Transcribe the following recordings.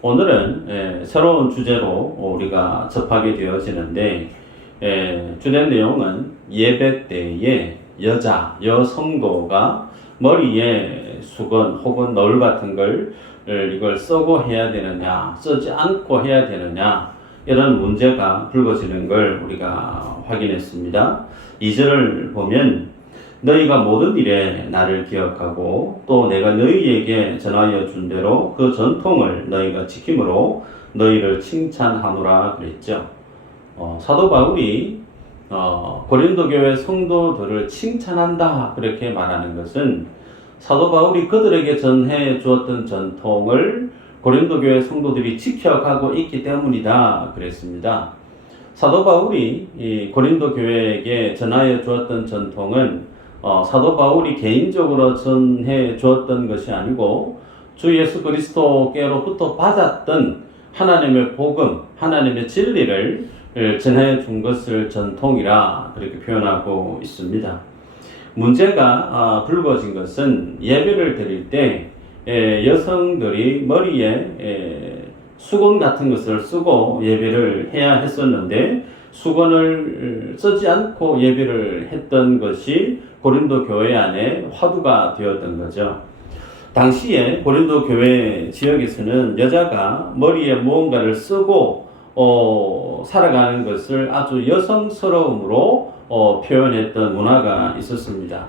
오늘은 새로운 주제로 우리가 접하게 되어지는데 주된 내용은 예배 때에 여성도가 머리에 수건 혹은 너울 같은 걸 이걸 쓰고 해야 되느냐, 쓰지 않고 해야 되느냐, 이런 문제가 불거지는 걸 우리가 확인했습니다. 2절을 보면 너희가 모든 일에 나를 기억하고 또 내가 너희에게 전하여 준 대로 그 전통을 너희가 지킴으로 너희를 칭찬하노라 그랬죠. 사도 바울이 고린도 교회 성도들을 칭찬한다 그렇게 말하는 것은 사도 바울이 그들에게 전해 주었던 전통을 고린도 교회 성도들이 지켜가고 있기 때문이다 그랬습니다. 사도 바울이 이 고린도 교회에게 전하여 주었던 전통은 사도 바울이 개인적으로 전해 주었던 것이 아니고 주 예수 그리스도께로부터 받았던 하나님의 복음, 하나님의 진리를 전해 준 것을 전통이라 그렇게 표현하고 있습니다. 문제가 불거진 것은 예배를 드릴 때 여성들이 머리에 수건 같은 것을 쓰고 예배를 해야 했었는데 수건을 쓰지 않고 예배를 했던 것이 고린도 교회 안에 화두가 되었던 거죠. 당시에 고린도 교회 지역에서는 여자가 머리에 무언가를 쓰고 살아가는 것을 아주 여성스러움으로 표현했던 문화가 있었습니다.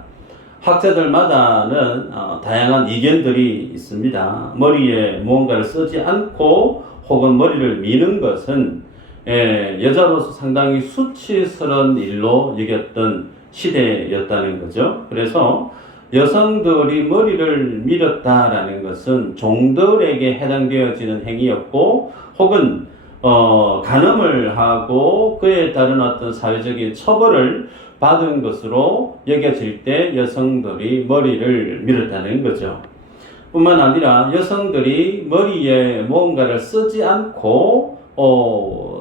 학자들마다는 다양한 이견들이 있습니다. 머리에 무언가를 쓰지 않고 혹은 머리를 미는 것은 여자로서 상당히 수치스러운 일로 여겼던 시대였다는 거죠. 그래서 여성들이 머리를 밀었다라는 것은 종들에게 해당되어지는 행위였고 혹은 간음을 하고 그에 따른 어떤 사회적인 처벌을 받은 것으로 여겨질 때 여성들이 머리를 밀었다는 거죠. 뿐만 아니라 여성들이 머리에 무언가를 쓰지 않고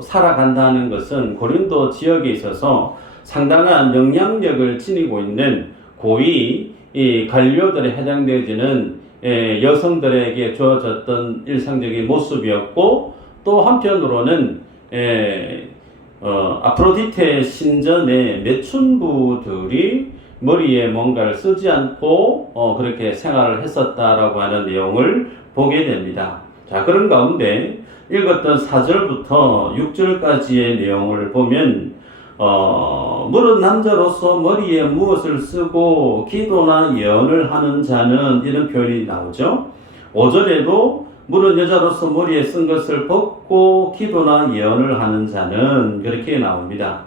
살아간다는 것은 고린도 지역에 있어서 상당한 영향력을 지니고 있는 고위 관료들에 해당되어지는 여성들에게 주어졌던 일상적인 모습이었고 또 한편으로는 아프로디테 신전의 매춘부들이 머리에 뭔가를 쓰지 않고 그렇게 생활을 했었다라고 하는 내용을 보게 됩니다. 자, 그런 가운데 읽었던 4절부터 6절까지의 내용을 보면 물은 남자로서 머리에 무엇을 쓰고 기도나 예언을 하는 자는 이런 표현이 나오죠. 5절에도 물은 여자로서 머리에 쓴 것을 벗고 기도나 예언을 하는 자는 그렇게 나옵니다.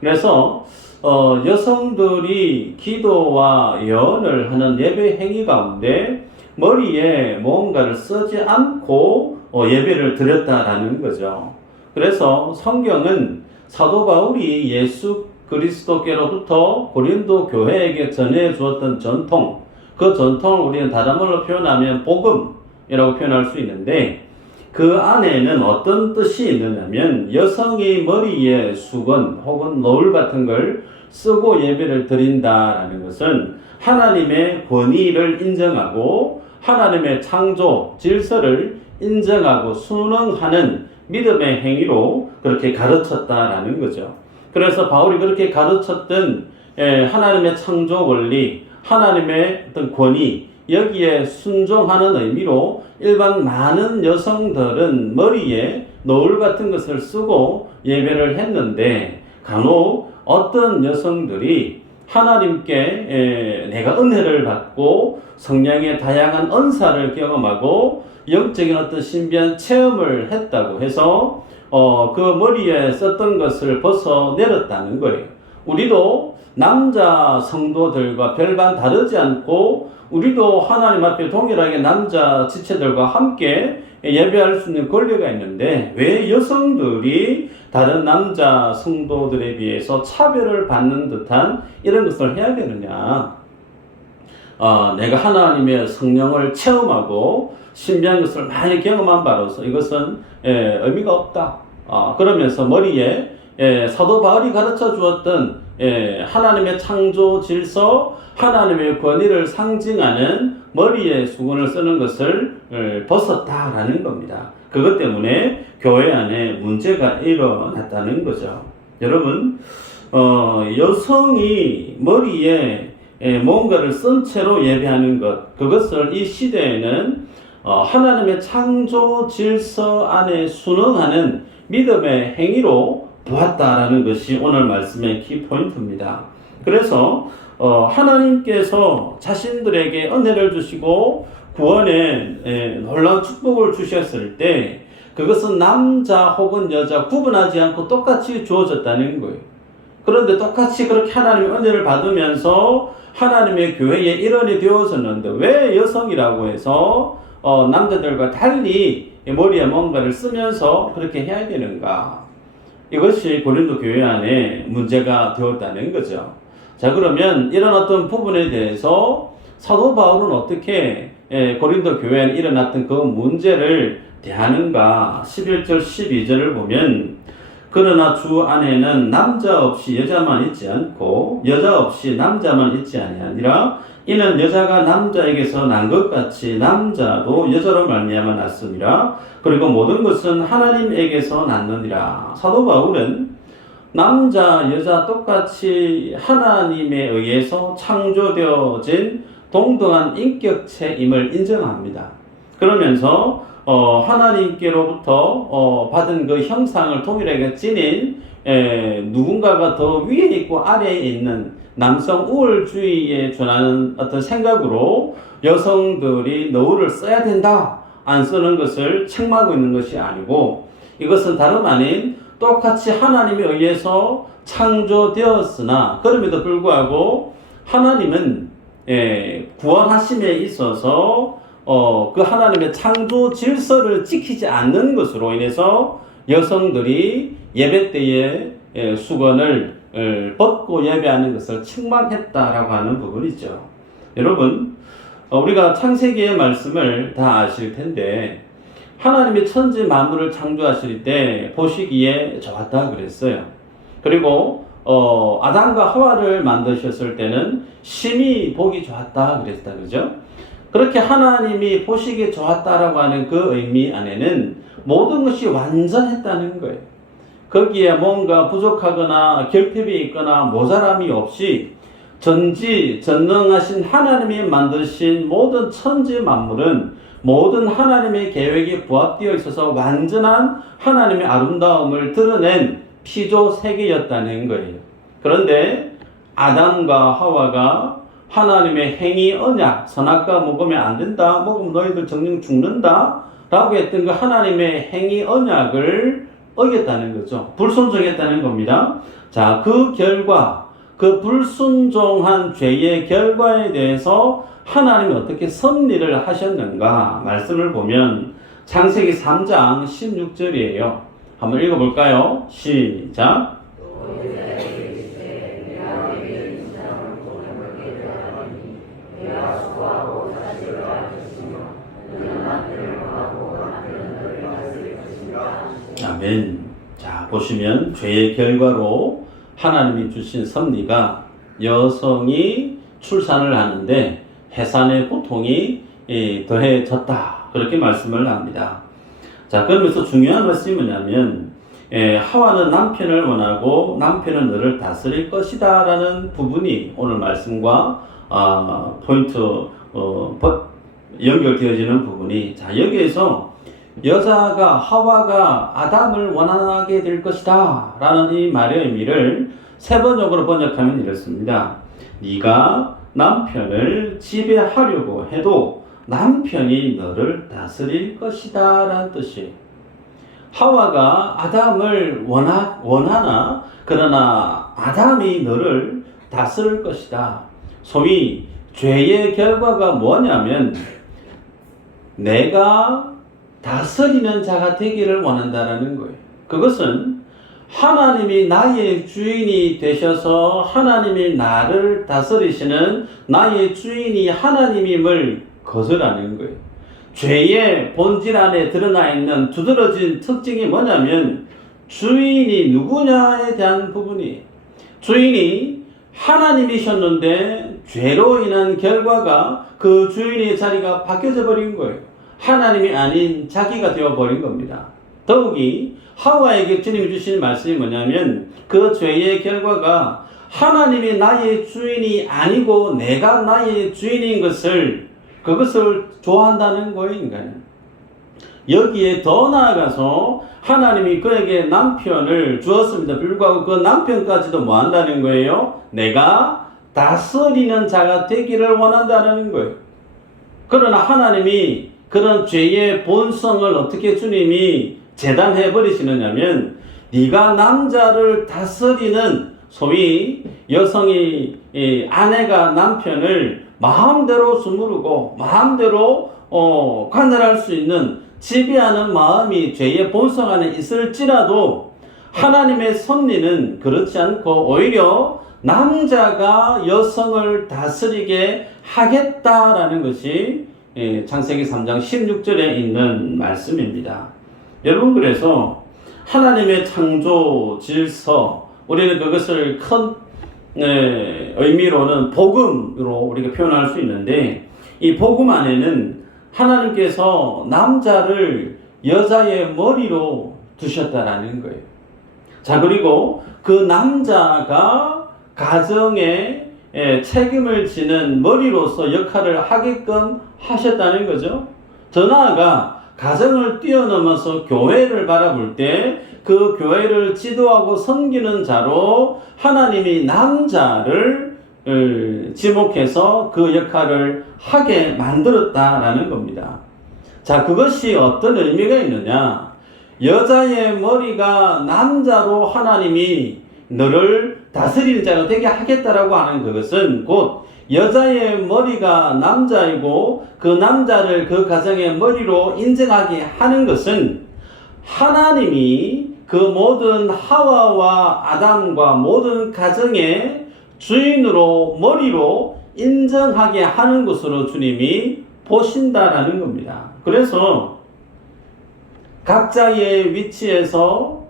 그래서 여성들이 기도와 예언을 하는 예배 행위 가운데 머리에 무언가를 쓰지 않고 예배를 드렸다라는 거죠. 그래서 성경은 사도 바울이 예수 그리스도께로부터 고린도 교회에게 전해 주었던 전통, 그 전통을 우리는 다른 말로 표현하면 복음이라고 표현할 수 있는데 그 안에는 어떤 뜻이 있느냐면 여성이 머리에 수건 혹은 너울 같은 걸 쓰고 예배를 드린다라는 것은 하나님의 권위를 인정하고 하나님의 창조 질서를 인정하고 순응하는 믿음의 행위로 그렇게 가르쳤다라는 거죠. 그래서 바울이 그렇게 가르쳤던 하나님의 창조 원리, 하나님의 어떤 권위, 여기에 순종하는 의미로 일반 많은 여성들은 머리에 너울 같은 것을 쓰고 예배를 했는데 간혹 어떤 여성들이 하나님께 내가 은혜를 받고 성령의 다양한 은사를 경험하고 영적인 어떤 신비한 체험을 했다고 해서 그 머리에 썼던 것을 벗어내렸다는 거예요. 우리도 남자 성도들과 별반 다르지 않고 우리도 하나님 앞에 동일하게 남자 지체들과 함께 예배할 수 있는 권리가 있는데 왜 여성들이 다른 남자 성도들에 비해서 차별을 받는 듯한 이런 것을 해야 되느냐. 내가 하나님의 성령을 체험하고 신비한 것을 많이 경험한 바로서 이것은 의미가 없다. 그러면서 머리에 사도 바울이 가르쳐 주었던 하나님의 창조 질서, 하나님의 권위를 상징하는 머리에 수건을 쓰는 것을 벗었다라는 겁니다. 그것 때문에 교회 안에 문제가 일어났다는 거죠. 여러분, 여성이 머리에 뭔가를 쓴 채로 예배하는 것, 그것을 이 시대에는 하나님의 창조 질서 안에 순응하는 믿음의 행위로 보았다라는 것이 오늘 말씀의 키포인트입니다. 그래서 하나님께서 자신들에게 은혜를 주시고 구원의 놀라운 축복을 주셨을 때 그것은 남자 혹은 여자 구분하지 않고 똑같이 주어졌다는 거예요. 그런데 똑같이 그렇게 하나님의 은혜를 받으면서 하나님의 교회의 일원이 되어졌는데 왜 여성이라고 해서 남자들과 달리 머리에 뭔가를 쓰면서 그렇게 해야 되는가? 이것이 고린도 교회 안에 문제가 되었다는 거죠. 자, 그러면 이런 어떤 부분에 대해서 사도 바울은 어떻게 고린도 교회 안에 일어났던 그 문제를 대하는가? 11절 12절을 보면 그러나 주 안에는 남자 없이 여자만 있지 않고 여자 없이 남자만 있지 아니하니라. 이는 여자가 남자에게서 난 것 같이 남자도 여자로 말미암아 났음이라. 그리고 모든 것은 하나님에게서 났느니라. 사도 바울은 남자 여자 똑같이 하나님에 의해서 창조되어진 동등한 인격체임을 인정합니다. 그러면서 하나님께로부터 받은 그 형상을 동일하게 지닌 누군가가 더 위에 있고 아래에 있는 남성 우월주의에 준하는 어떤 생각으로 여성들이 너울을 써야 된다, 안 쓰는 것을 책망하고 있는 것이 아니고 이것은 다름 아닌 똑같이 하나님에 의해서 창조되었으나 그럼에도 불구하고 하나님은 구원하심에 있어서 그 하나님의 창조 질서를 지키지 않는 것으로 인해서 여성들이 예배 때에 수건을 벗고 예배하는 것을 책망했다라고 하는 부분이죠. 여러분, 우리가 창세기의 말씀을 다 아실 텐데 하나님이 천지 만물을 창조하실 때 보시기에 좋았다 그랬어요. 그리고 아담과 하와를 만드셨을 때는 심히 보기 좋았다 그랬다, 그죠? 그렇게 하나님이 보시기에 좋았다라고 하는 그 의미 안에는 모든 것이 완전했다는 거예요. 거기에 뭔가 부족하거나 결핍이 있거나 모자람이 없이 전지전능하신 하나님이 만드신 모든 천지 만물은 모든 하나님의 계획이 부합되어 있어서 완전한 하나님의 아름다움을 드러낸 피조 세계였다는 거예요. 그런데 아담과 하와가 하나님의 행위 언약, 선악과 먹으면 안 된다, 먹으면 너희들 정령 죽는다 라고 했던 그 하나님의 행위 언약을 어겼다는 거죠. 불순종했다는 겁니다. 자, 그 결과, 그 불순종한 죄의 결과에 대해서 하나님이 어떻게 섭리를 하셨는가 말씀을 보면 창세기 3장 16절이에요. 한번 읽어볼까요? 시작. 아멘. 자, 보시면 죄의 결과로 하나님이 주신 섭리가 여성이 출산을 하는데 해산의 고통이 더해졌다, 그렇게 말씀을 합니다. 자, 그러면서 중요한 것이 뭐냐면 하와는 남편을 원하고 남편은 너를 다스릴 것이다 라는 부분이 오늘 말씀과 포인트 연결되어지는 부분이, 자, 여기에서 여자가 하와가 아담을 원하게 될 것이다 라는 이 말의 의미를 세번역으로 번역하면 이렇습니다. 네가 남편을 지배하려고 해도 남편이 너를 다스릴 것이다 라는 뜻이에요. 하와가 아담을 원하나 그러나 아담이 너를 다스릴 것이다. 소위 죄의 결과가 뭐냐면 내가 다스리는 자가 되기를 원한다라는 거예요. 그것은 하나님이 나의 주인이 되셔서 하나님이 나를 다스리시는 나의 주인이 하나님임을 거절하는 거예요. 죄의 본질 안에 드러나 있는 두드러진 특징이 뭐냐면 주인이 누구냐에 대한 부분이, 주인이 하나님이셨는데 죄로 인한 결과가 그 주인의 자리가 바뀌어져 버린 거예요. 하나님이 아닌 자기가 되어버린 겁니다. 더욱이 하와에게 주님이 주신 말씀이 뭐냐면 그 죄의 결과가 하나님이 나의 주인이 아니고 내가 나의 주인인 그것을 좋아한다는 거예요, 인간은. 여기에 더 나아가서 하나님이 그에게 남편을 주었습니다. 불구하고 그 남편까지도 뭐 한다는 거예요? 내가 다스리는 자가 되기를 원한다는 거예요. 그러나 하나님이 그런 죄의 본성을 어떻게 주님이 재단해 버리시느냐면 네가 남자를 다스리는 소위 여성이 아내가 남편을 마음대로 주무르고 마음대로 관할할 수 있는 지배하는 마음이 죄의 본성 안에 있을지라도 하나님의 섭리는 그렇지 않고 오히려 남자가 여성을 다스리게 하겠다라는 것이 창세기 3장 16절에 있는 말씀입니다. 여러분, 그래서 하나님의 창조 질서, 우리는 그것을 큰 의미로는 복음으로 우리가 표현할 수 있는데, 이 복음 안에는 하나님께서 남자를 여자의 머리로 두셨다라는 거예요. 자, 그리고 그 남자가 가정에 책임을 지는 머리로서 역할을 하게끔 하셨다는 거죠. 더 나아가 가정을 뛰어넘어서 교회를 바라볼 때 그 교회를 지도하고 섬기는 자로 하나님이 남자를 지목해서 그 역할을 하게 만들었다라는 겁니다. 자, 그것이 어떤 의미가 있느냐? 여자의 머리가 남자로 하나님이 너를 다스리는 자가 되게 하겠다라고 하는 그것은 곧 여자의 머리가 남자이고 그 남자를 그 가정의 머리로 인정하게 하는 것은 하나님이 그 모든 하와와 아담과 모든 가정의 주인으로 머리로 인정하게 하는 것으로 주님이 보신다라는 겁니다. 그래서 각자의 위치에서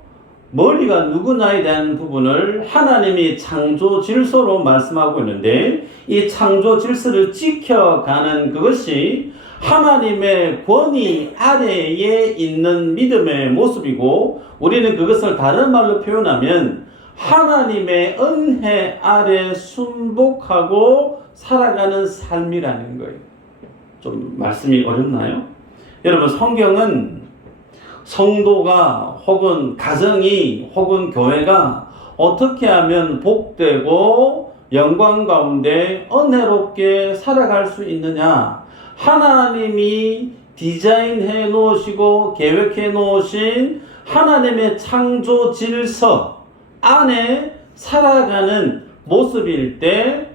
머리가 누구냐에 대한 부분을 하나님이 창조 질서로 말씀하고 있는데, 이 창조 질서를 지켜가는 그것이 하나님의 권위 아래에 있는 믿음의 모습이고, 우리는 그것을 다른 말로 표현하면 하나님의 은혜 아래 순복하고 살아가는 삶이라는 거예요. 좀 말씀이 어렵나요? 여러분, 성경은 성도가 혹은 가정이 혹은 교회가 어떻게 하면 복되고 영광 가운데 은혜롭게 살아갈 수 있느냐, 하나님이 디자인해 놓으시고 계획해 놓으신 하나님의 창조 질서 안에 살아가는 모습일 때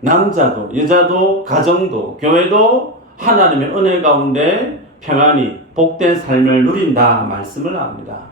남자도 여자도 가정도 교회도 하나님의 은혜 가운데 평안히 복된 삶을 누린다 말씀을 합니다.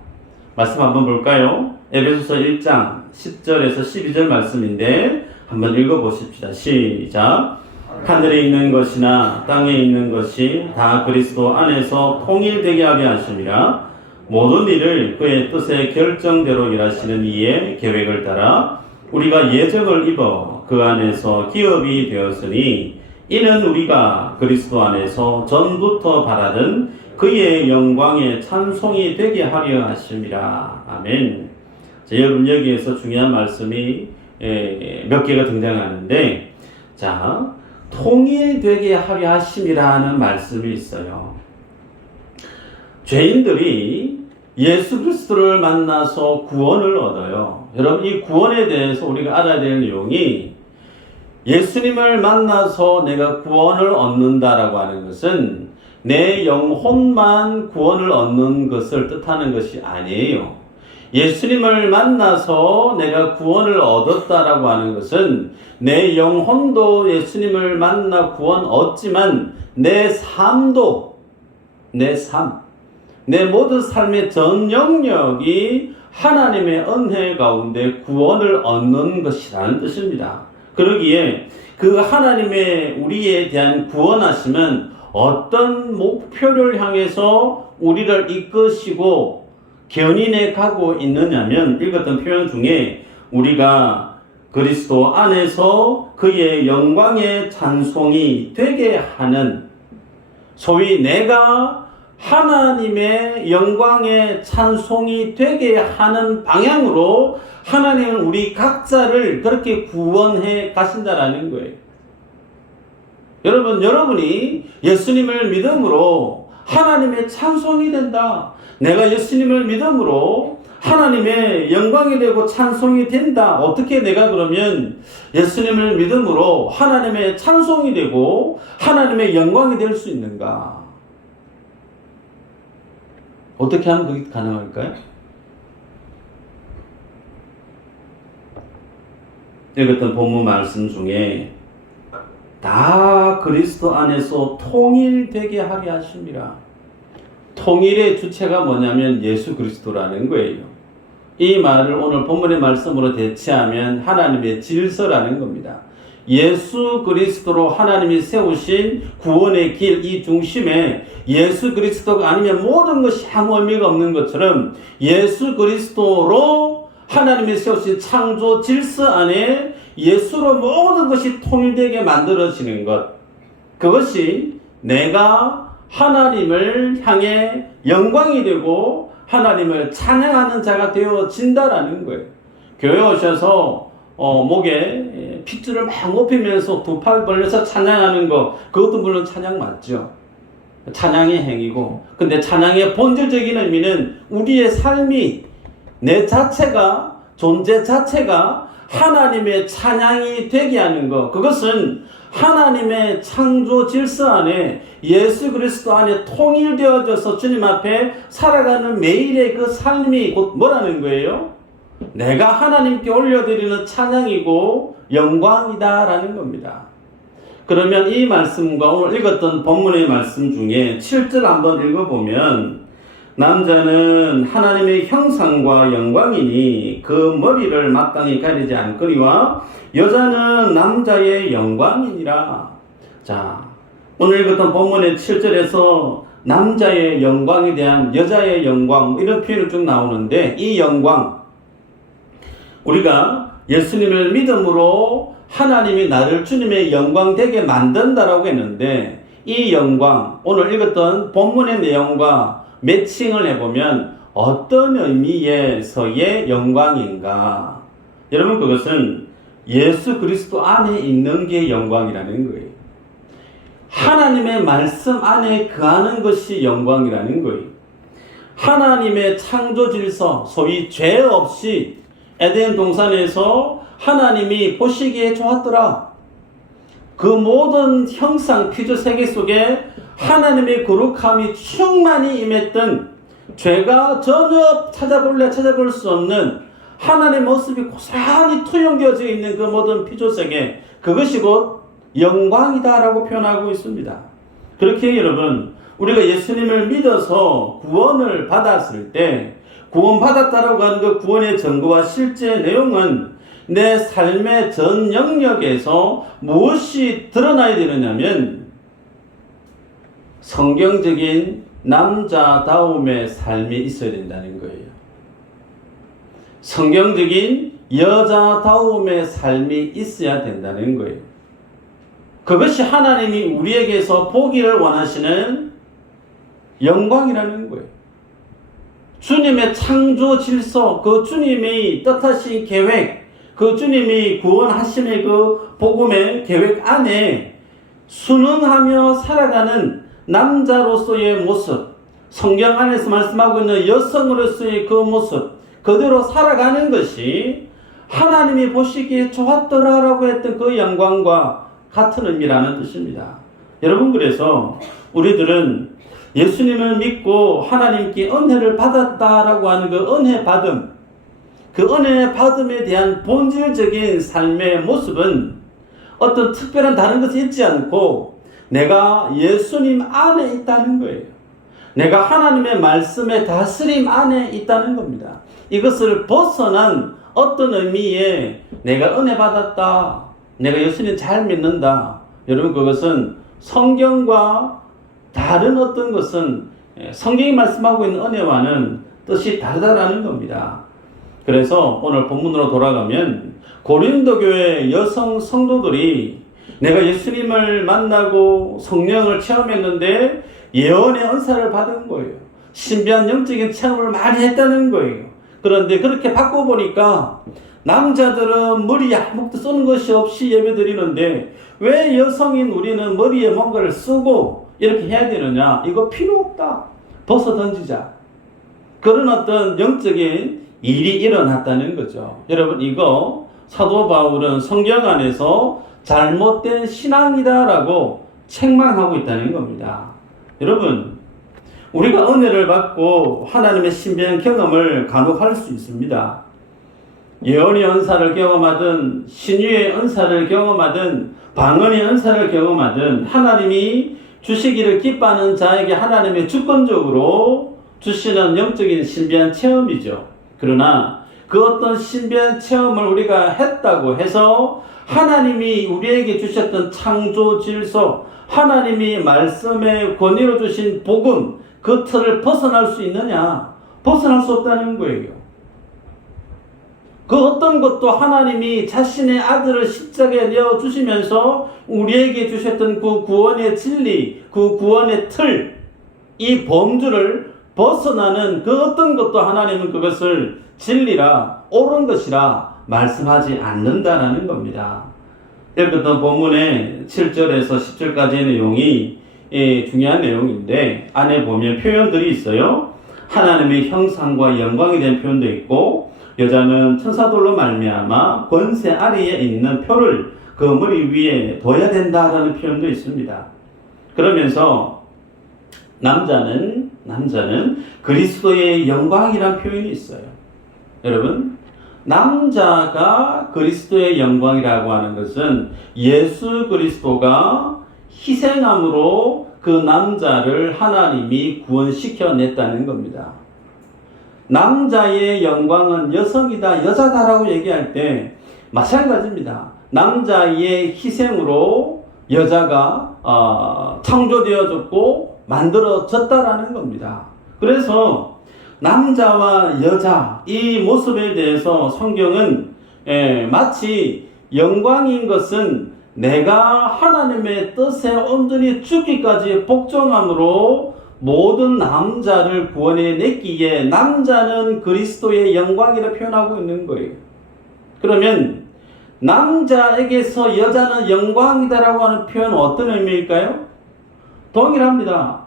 말씀 한번 볼까요? 에베소서 1장 10절에서 12절 말씀인데 한번 읽어보십시다. 시작. 하늘에 있는 것이나 땅에 있는 것이 다 그리스도 안에서 통일되게 하게 하심이라. 모든 일을 그의 뜻의 결정대로 일하시는 이의 계획을 따라 우리가 예정을 입어 그 안에서 기업이 되었으니, 이는 우리가 그리스도 안에서 전부터 바라던 그의 영광의 찬송이 되게 하려 하심이라. 아멘. 자, 여러분, 여기에서 중요한 말씀이 몇 개가 등장하는데, 자, 통일되게 하려 하심이라는 말씀이 있어요. 죄인들이 예수 그리스도를 만나서 구원을 얻어요. 여러분, 이 구원에 대해서 우리가 알아야 될 내용이, 예수님을 만나서 내가 구원을 얻는다라고 하는 것은 내 영혼만 구원을 얻는 것을 뜻하는 것이 아니에요. 예수님을 만나서 내가 구원을 얻었다라고 하는 것은 내 영혼도 예수님을 만나 구원 얻지만 내 삶도, 내 모든 삶의 전 영역이 하나님의 은혜 가운데 구원을 얻는 것이라는 뜻입니다. 그러기에 그 하나님의 우리에 대한 구원하심은 어떤 목표를 향해서 우리를 이끄시고 견인해 가고 있느냐면, 읽었던 표현 중에 우리가 그리스도 안에서 그의 영광의 찬송이 되게 하는, 소위 내가 하나님의 영광의 찬송이 되게 하는 방향으로 하나님은 우리 각자를 그렇게 구원해 가신다라는 거예요. 여러분이 예수님을 믿음으로 하나님의 찬송이 된다. 내가 예수님을 믿음으로 하나님의 영광이 되고 찬송이 된다. 어떻게 내가 그러면 예수님을 믿음으로 하나님의 찬송이 되고 하나님의 영광이 될 수 있는가? 어떻게 하면 그게 가능할까요? 읽었던 본문 말씀 중에 다 그리스도 안에서 통일되게 하게 하십니다. 통일의 주체가 뭐냐면 예수 그리스도라는 거예요. 이 말을 오늘 본문의 말씀으로 대체하면 하나님의 질서라는 겁니다. 예수 그리스도로 하나님이 세우신 구원의 길, 이 중심에 예수 그리스도가 아니면 모든 것이 아무 의미가 없는 것처럼 예수 그리스도로 하나님이 세우신 창조 질서 안에 예수로 모든 것이 통일되게 만들어지는 것, 그것이 내가 하나님을 향해 영광이 되고 하나님을 찬양하는 자가 되어진다라는 거예요. 교회 오셔서 목에 핏줄을 막 높이면서 두 팔 벌려서 찬양하는 거, 그것도 물론 찬양 맞죠. 찬양의 행위고, 근데 찬양의 본질적인 의미는 우리의 삶이, 내 자체가, 존재 자체가 하나님의 찬양이 되게 하는 것, 그것은 하나님의 창조 질서 안에 예수 그리스도 안에 통일되어져서 주님 앞에 살아가는 매일의 그 삶이 곧 뭐라는 거예요? 내가 하나님께 올려드리는 찬양이고 영광이다라는 겁니다. 그러면 이 말씀과 오늘 읽었던 본문의 말씀 중에 7절 한번 읽어보면, 남자는 하나님의 형상과 영광이니 그 머리를 마땅히 가리지 않거니와 여자는 남자의 영광이니라. 자, 오늘 읽었던 본문의 7절에서 남자의 영광에 대한 여자의 영광, 이런 표현이 쭉 나오는데, 이 영광, 우리가 예수님을 믿음으로 하나님이 나를 주님의 영광 되게 만든다라고 했는데, 이 영광, 오늘 읽었던 본문의 내용과 매칭을 해보면 어떤 의미에서의 영광인가? 여러분, 그것은 예수 그리스도 안에 있는 게 영광이라는 거예요. 하나님의 말씀 안에 거하는 것이 영광이라는 거예요. 하나님의 창조 질서, 소위 죄 없이 에덴 동산에서 하나님이 보시기에 좋았더라. 그 모든 형상, 피조 세계 속에 하나님의 거룩함이 충만히 임했던, 죄가 전혀 찾아볼 수 없는 하나님의 모습이 고스란히 투영되어져 있는 그 모든 피조 세계, 그것이 곧 영광이다라고 표현하고 있습니다. 그렇게 여러분, 우리가 예수님을 믿어서 구원을 받았을 때, 구원받았다라고 하는 그 구원의 증거와 실제 내용은 내 삶의 전 영역에서 무엇이 드러나야 되느냐면 성경적인 남자다움의 삶이 있어야 된다는 거예요. 성경적인 여자다움의 삶이 있어야 된다는 거예요. 그것이 하나님이 우리에게서 보기를 원하시는 영광이라는 거예요. 주님의 창조 질서, 그 주님의 뜻하신 계획, 그 주님이 구원하심의 그 복음의 계획 안에 순응하며 살아가는 남자로서의 모습, 성경 안에서 말씀하고 있는 여성으로서의 그 모습, 그대로 살아가는 것이 하나님이 보시기에 좋았더라라고 했던 그 영광과 같은 의미라는 뜻입니다. 여러분, 그래서 우리들은 예수님을 믿고 하나님께 은혜를 받았다라고 하는 그 은혜 받음, 그 은혜 받음에 대한 본질적인 삶의 모습은 어떤 특별한 다른 것이 있지 않고 내가 예수님 안에 있다는 거예요. 내가 하나님의 말씀의 다스림 안에 있다는 겁니다. 이것을 벗어난 어떤 의미에 내가 은혜 받았다, 내가 예수님 잘 믿는다, 여러분, 그것은 성경과 다른 어떤 것은 성경이 말씀하고 있는 은혜와는 뜻이 다르다라는 겁니다. 그래서 오늘 본문으로 돌아가면 고린도 교회 여성 성도들이 내가 예수님을 만나고 성령을 체험했는데 예언의 은사를 받은 거예요. 신비한 영적인 체험을 많이 했다는 거예요. 그런데 그렇게 바꿔보니까 남자들은 머리에 아무것도 쓰는 것이 없이 예배드리는데 왜 여성인 우리는 머리에 뭔가를 쓰고 이렇게 해야 되느냐? 이거 필요 없다. 벗어 던지자. 그런 어떤 영적인 일이 일어났다는 거죠. 여러분, 이거 사도 바울은 성경 안에서 잘못된 신앙이다라고 책망하고 있다는 겁니다. 여러분, 우리가 은혜를 받고 하나님의 신비한 경험을 간혹 할 수 있습니다. 예언의 은사를 경험하든 신유의 은사를 경험하든 방언의 은사를 경험하든 하나님이 주시기를 기뻐하는 자에게 하나님의 주권적으로 주시는 영적인 신비한 체험이죠. 그러나 그 어떤 신비한 체험을 우리가 했다고 해서 하나님이 우리에게 주셨던 창조 질서, 하나님이 말씀의 권위로 주신 복음, 그 틀을 벗어날 수 있느냐? 벗어날 수 없다는 거예요. 그 어떤 것도 하나님이 자신의 아들을 십자가에 내어 주시면서 우리에게 주셨던 그 구원의 진리, 그 구원의 틀, 이 범주를 벗어나는 그 어떤 것도 하나님은 그것을 진리라, 옳은 것이라 말씀하지 않는다라는 겁니다. 읽었던 본문의 7절에서 10절까지의 내용이 중요한 내용인데 안에 보면 표현들이 있어요. 하나님의 형상과 영광이 된 표현도 있고 여자는 천사들로 말미암아 권세 아래에 있는 표를 그 머리 위에 둬야 된다라는 표현도 있습니다. 그러면서 남자는 그리스도의 영광이라는 표현이 있어요. 여러분, 남자가 그리스도의 영광이라고 하는 것은 예수 그리스도가 희생함으로 그 남자를 하나님이 구원시켜냈다는 겁니다. 남자의 영광은 여성이다, 여자다라고 얘기할 때 마찬가지입니다. 남자의 희생으로 여자가 창조되어졌고 만들어졌다라는 겁니다. 그래서 남자와 여자 이 모습에 대해서 성경은 마치 영광인 것은 내가 하나님의 뜻에 온전히 죽기까지 복종함으로 모든 남자를 구원해냈기에 남자는 그리스도의 영광이라 표현하고 있는 거예요. 그러면 남자에게서 여자는 영광이다라고 하는 표현은 어떤 의미일까요? 동일합니다.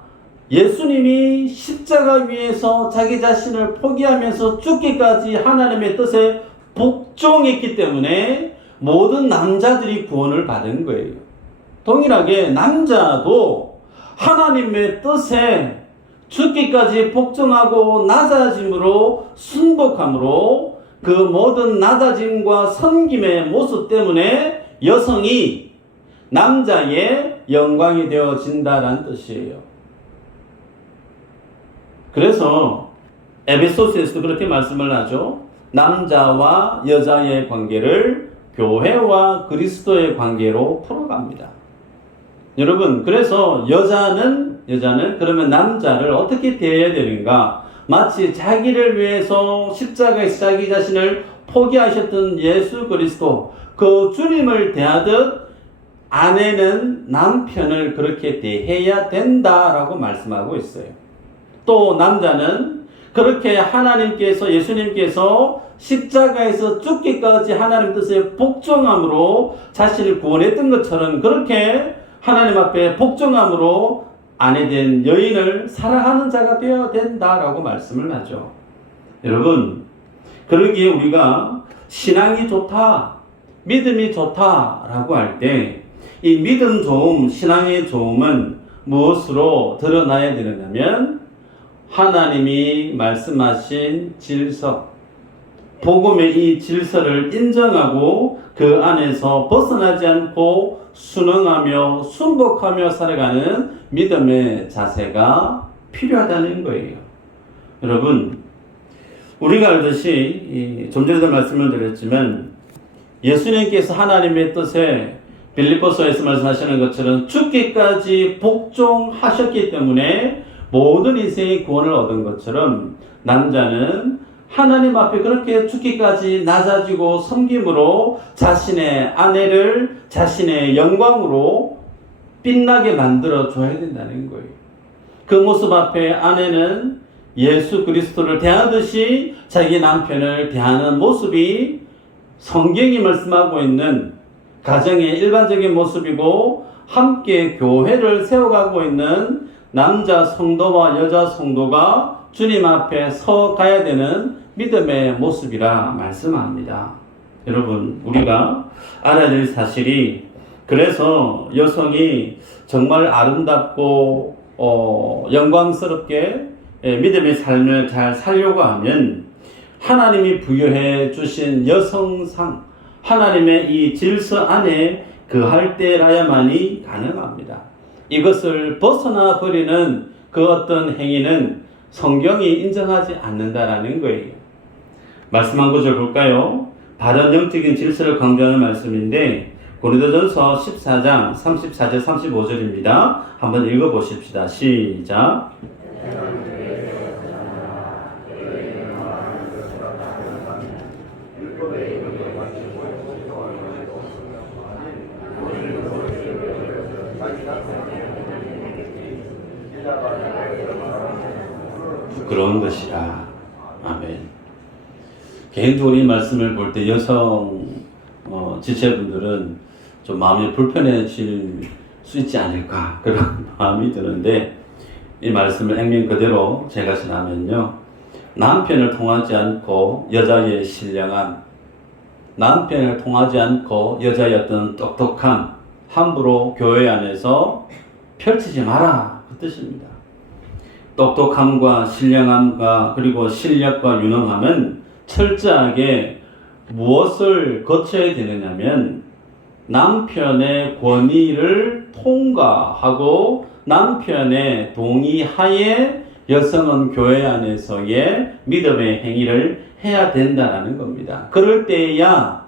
예수님이 십자가 위에서 자기 자신을 포기하면서 죽기까지 하나님의 뜻에 복종했기 때문에 모든 남자들이 구원을 받은 거예요. 동일하게 남자도 하나님의 뜻에 죽기까지 복종하고 낮아짐으로 순복함으로 그 모든 낮아짐과 섬김의 모습 때문에 여성이 남자의 영광이 되어진다라는 뜻이에요. 그래서 에베소서에서도 그렇게 말씀을 하죠. 남자와 여자의 관계를 교회와 그리스도의 관계로 풀어갑니다. 여러분, 그래서 여자는 그러면 남자를 어떻게 대해야 되는가? 마치 자기를 위해서 십자가에서 자기 자신을 포기하셨던 예수 그리스도, 그 주님을 대하듯 아내는 남편을 그렇게 대해야 된다라고 말씀하고 있어요. 또 남자는 그렇게 하나님께서, 예수님께서 십자가에서 죽기까지 하나님 뜻에 복종함으로 자신을 구원했던 것처럼 그렇게 하나님 앞에 복종함으로 아내된 여인을 사랑하는 자가 되어야 된다라고 말씀을 하죠. 여러분, 그러기에 우리가 신앙이 좋다, 믿음이 좋다라고 할 때 이 믿음 좋음, 신앙의 좋음은 무엇으로 드러나야 되느냐면 하나님이 말씀하신 질서, 복음의 이 질서를 인정하고 그 안에서 벗어나지 않고 순응하며 순복하며 살아가는 믿음의 자세가 필요하다는 거예요. 여러분, 우리가 알듯이 좀 전에도 말씀을 드렸지만 예수님께서 하나님의 뜻에 빌립보서에서 말씀하시는 것처럼 죽기까지 복종하셨기 때문에 모든 인생의 구원을 얻은 것처럼 남자는 하나님 앞에 그렇게 죽기까지 낮아지고 섬김으로 자신의 아내를 자신의 영광으로 빛나게 만들어 줘야 된다는 거예요. 그 모습 앞에 아내는 예수 그리스도를 대하듯이 자기 남편을 대하는 모습이 성경이 말씀하고 있는 가정의 일반적인 모습이고, 함께 교회를 세워가고 있는 남자 성도와 여자 성도가 주님 앞에 서 가야 되는 믿음의 모습이라 말씀합니다. 여러분, 우리가 알아야 될 사실이, 그래서 여성이 정말 아름답고 영광스럽게 믿음의 삶을 잘 살려고 하면 하나님이 부여해 주신 여성상, 하나님의 이 질서 안에 거할 때라야만이 가능합니다. 이것을 벗어나 버리는 그 어떤 행위는 성경이 인정하지 않는다라는 거예요. 말씀 한 구절 볼까요? 바른 영적인 질서를 강조하는 말씀인데, 고린도전서 14장 34절 35절입니다. 한번 읽어보십시다. 시작. 부끄러운 것이라. 아멘. 개인적으로 이 말씀을 볼 때 여성 지체분들은 좀 마음이 불편해질 수 있지 않을까, 그런 마음이 드는데, 이 말씀을 액면 그대로 제가 전하면요, 남편을 통하지 않고 여자의 신령함, 남편을 통하지 않고 여자의 어떤 똑똑함 함부로 교회 안에서 펼치지 마라, 그 뜻입니다. 똑똑함과 신령함과 그리고 실력과 유능함은 철저하게 무엇을 거쳐야 되느냐면, 남편의 권위를 통과하고 남편의 동의하에 여성은 교회 안에서의 믿음의 행위를 해야 된다는 겁니다. 그럴 때야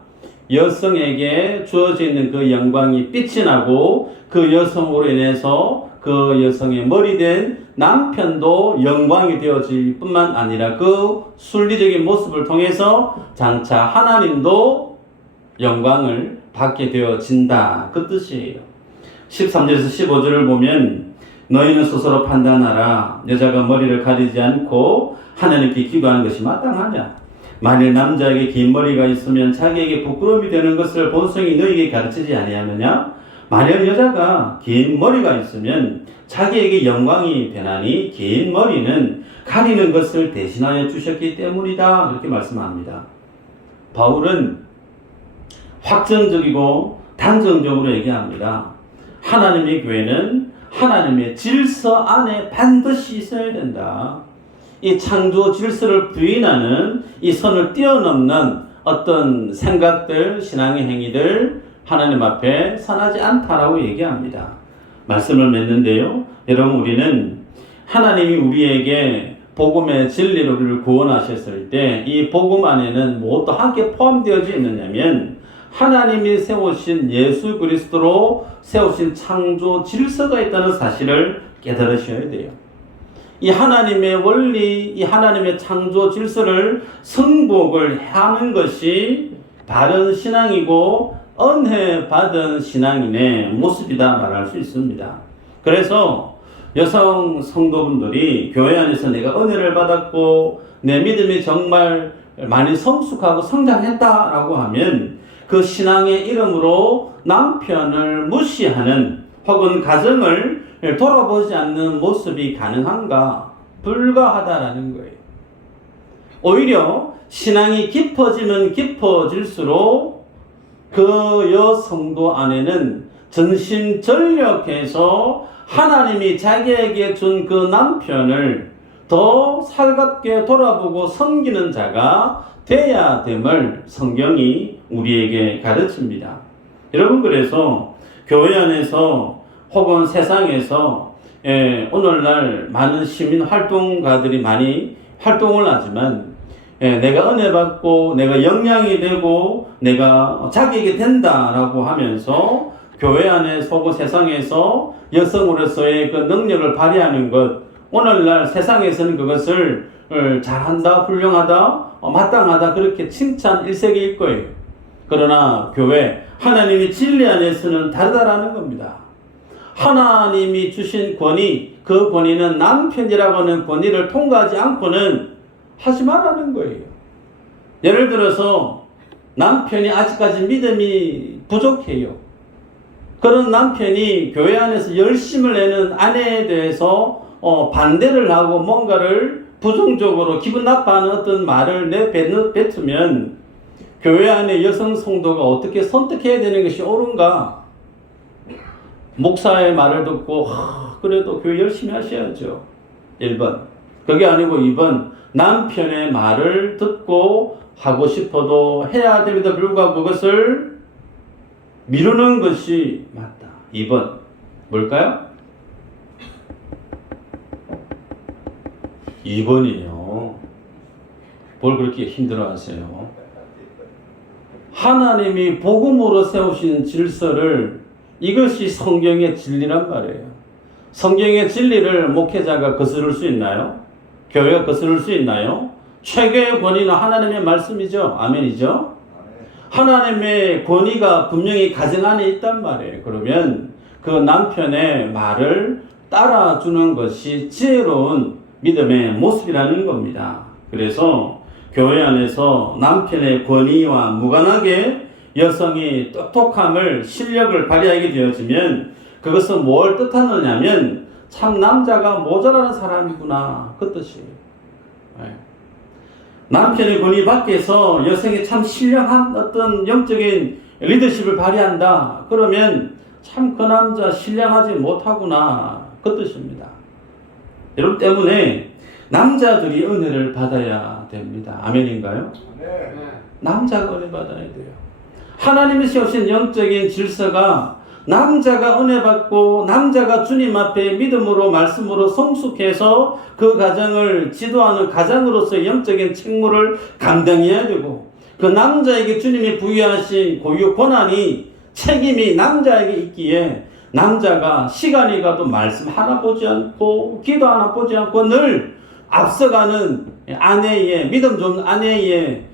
여성에게 주어져 있는 그 영광이 빛이 나고, 그 여성으로 인해서 그 여성의 머리 된 남편도 영광이 되어질 뿐만 아니라 그 순리적인 모습을 통해서 장차 하나님도 영광을 받게 되어진다, 그 뜻이에요. 13절에서 15절을 보면, 너희는 스스로 판단하라. 여자가 머리를 가리지 않고 하나님께 기도하는 것이 마땅하냐? 만일 남자에게 긴 머리가 있으면 자기에게 부끄러움이 되는 것을 본성이 너희에게 가르치지 아니하느냐? 만일 여자가 긴 머리가 있으면 자기에게 영광이 되나니 긴 머리는 가리는 것을 대신하여 주셨기 때문이다, 그렇게 말씀합니다. 바울은 확정적이고 단정적으로 얘기합니다. 하나님의 교회는 하나님의 질서 안에 반드시 있어야 된다. 이 창조 질서를 부인하는 이 선을 뛰어넘는 어떤 생각들, 신앙의 행위들 하나님 앞에 선하지 않다라고 얘기합니다. 말씀을 맺는데요, 여러분, 우리는 하나님이 우리에게 복음의 진리로 우리를 구원하셨을 때 이 복음 안에는 무엇도 함께 포함되어져 있느냐면, 하나님이 세우신 예수 그리스도로 세우신 창조 질서가 있다는 사실을 깨달으셔야 돼요. 이 하나님의 원리, 이 하나님의 창조 질서를 성복을 하는 것이 바른 신앙이고 은혜 받은 신앙인의 모습이다 말할 수 있습니다. 그래서 여성 성도분들이 교회 안에서 내가 은혜를 받았고 내 믿음이 정말 많이 성숙하고 성장했다라고 하면, 그 신앙의 이름으로 남편을 무시하는 혹은 가정을 돌아보지 않는 모습이 가능한가? 불가하다라는 거예요. 오히려 신앙이 깊어지면 깊어질수록 그 여성도 안에는 전심전력해서 하나님이 자기에게 준 그 남편을 더 살갑게 돌아보고 섬기는 자가 돼야 됨을 성경이 우리에게 가르칩니다. 여러분, 그래서 교회 안에서 혹은 세상에서 오늘날 많은 시민 활동가들이 많이 활동을 하지만, 내가 은혜 받고 내가 영향이 되고 내가 자기에게 된다라고 하면서 교회 안에서 혹은 세상에서 여성으로서의 그 능력을 발휘하는 것, 오늘날 세상에서는 그것을 잘한다, 훌륭하다, 마땅하다 그렇게 칭찬 일색일 거예요. 그러나 교회, 하나님이 진리 안에서는 다르다라는 겁니다. 하나님이 주신 권위, 그 권위는 남편이라고 하는 권위를 통과하지 않고는 하지 말라는 거예요. 예를 들어서 남편이 아직까지 믿음이 부족해요. 그런 남편이 교회 안에서 열심을 내는 아내에 대해서 반대를 하고 뭔가를 부정적으로 기분 나빠하는 어떤 말을 뱉으면 교회 안에 여성 성도가 어떻게 선택해야 되는 것이 옳은가? 목사의 말을 듣고 그래도 교회 열심히 하셔야죠. 1번. 그게 아니고 2번. 남편의 말을 듣고 하고 싶어도 해야 됨에도 불구하고 그것을 미루는 것이 맞다. 2번. 뭘까요? 2번이요. 뭘 그렇게 힘들어하세요? 하나님이 복음으로 세우신 질서를, 이것이 성경의 진리란 말이에요. 성경의 진리를 목회자가 거스를 수 있나요? 교회가 거스를 수 있나요? 최고의 권위는 하나님의 말씀이죠. 아멘이죠. 하나님의 권위가 분명히 가정 안에 있단 말이에요. 그러면 그 남편의 말을 따라주는 것이 지혜로운 믿음의 모습이라는 겁니다. 그래서 교회 안에서 남편의 권위와 무관하게 여성이 똑똑함을, 실력을 발휘하게 되어지면 그것은 뭘 뜻하느냐면 참 남자가 모자라는 사람이구나 그 뜻이에요. 남편의 권위 밖에서 여성이 참 신령한 어떤 영적인 리더십을 발휘한다. 그러면 참 그 남자 신령하지 못하구나 그 뜻입니다. 여러분 때문에 남자들이 은혜를 받아야 됩니다. 아멘인가요? 네. 남자가 은혜 받아야 돼요. 하나님이 세우신 영적인 질서가 남자가 은혜 받고 남자가 주님 앞에 믿음으로 말씀으로 성숙해서 그 가정을 지도하는 가장으로서의 영적인 책무를 감당해야 되고, 그 남자에게 주님이 부여하신 고유 권한이, 책임이 남자에게 있기에 남자가 시간이 가도 말씀 하나 보지 않고 기도 하나 보지 않고 늘 앞서가는 아내의, 믿음 좋은 아내의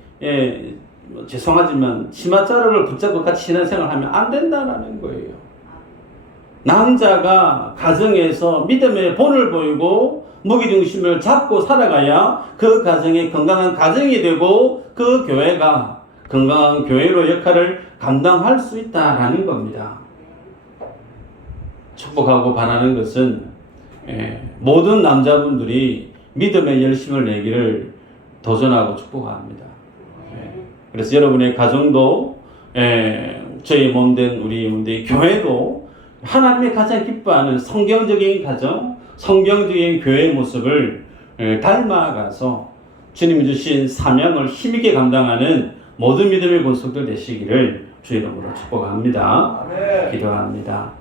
죄송하지만 치맛자루를 붙잡고 같이 신앙생활을 하면 안 된다는 거예요. 남자가 가정에서 믿음의 본을 보이고 무기중심을 잡고 살아가야 그 가정이 건강한 가정이 되고 그 교회가 건강한 교회로 역할을 감당할 수 있다라는 겁니다. 축복하고 바라는 것은 모든 남자분들이 믿음의 열심을 내기를 도전하고 축복합니다. 그래서 여러분의 가정도 저희 몸된 우리 몸된 교회도 하나님의 가장 기뻐하는 성경적인 가정, 성경적인 교회의 모습을 닮아가서 주님이 주신 사명을 힘있게 감당하는 모든 믿음의 권속들 되시기를 주의 이름으로 축복합니다. 기도합니다.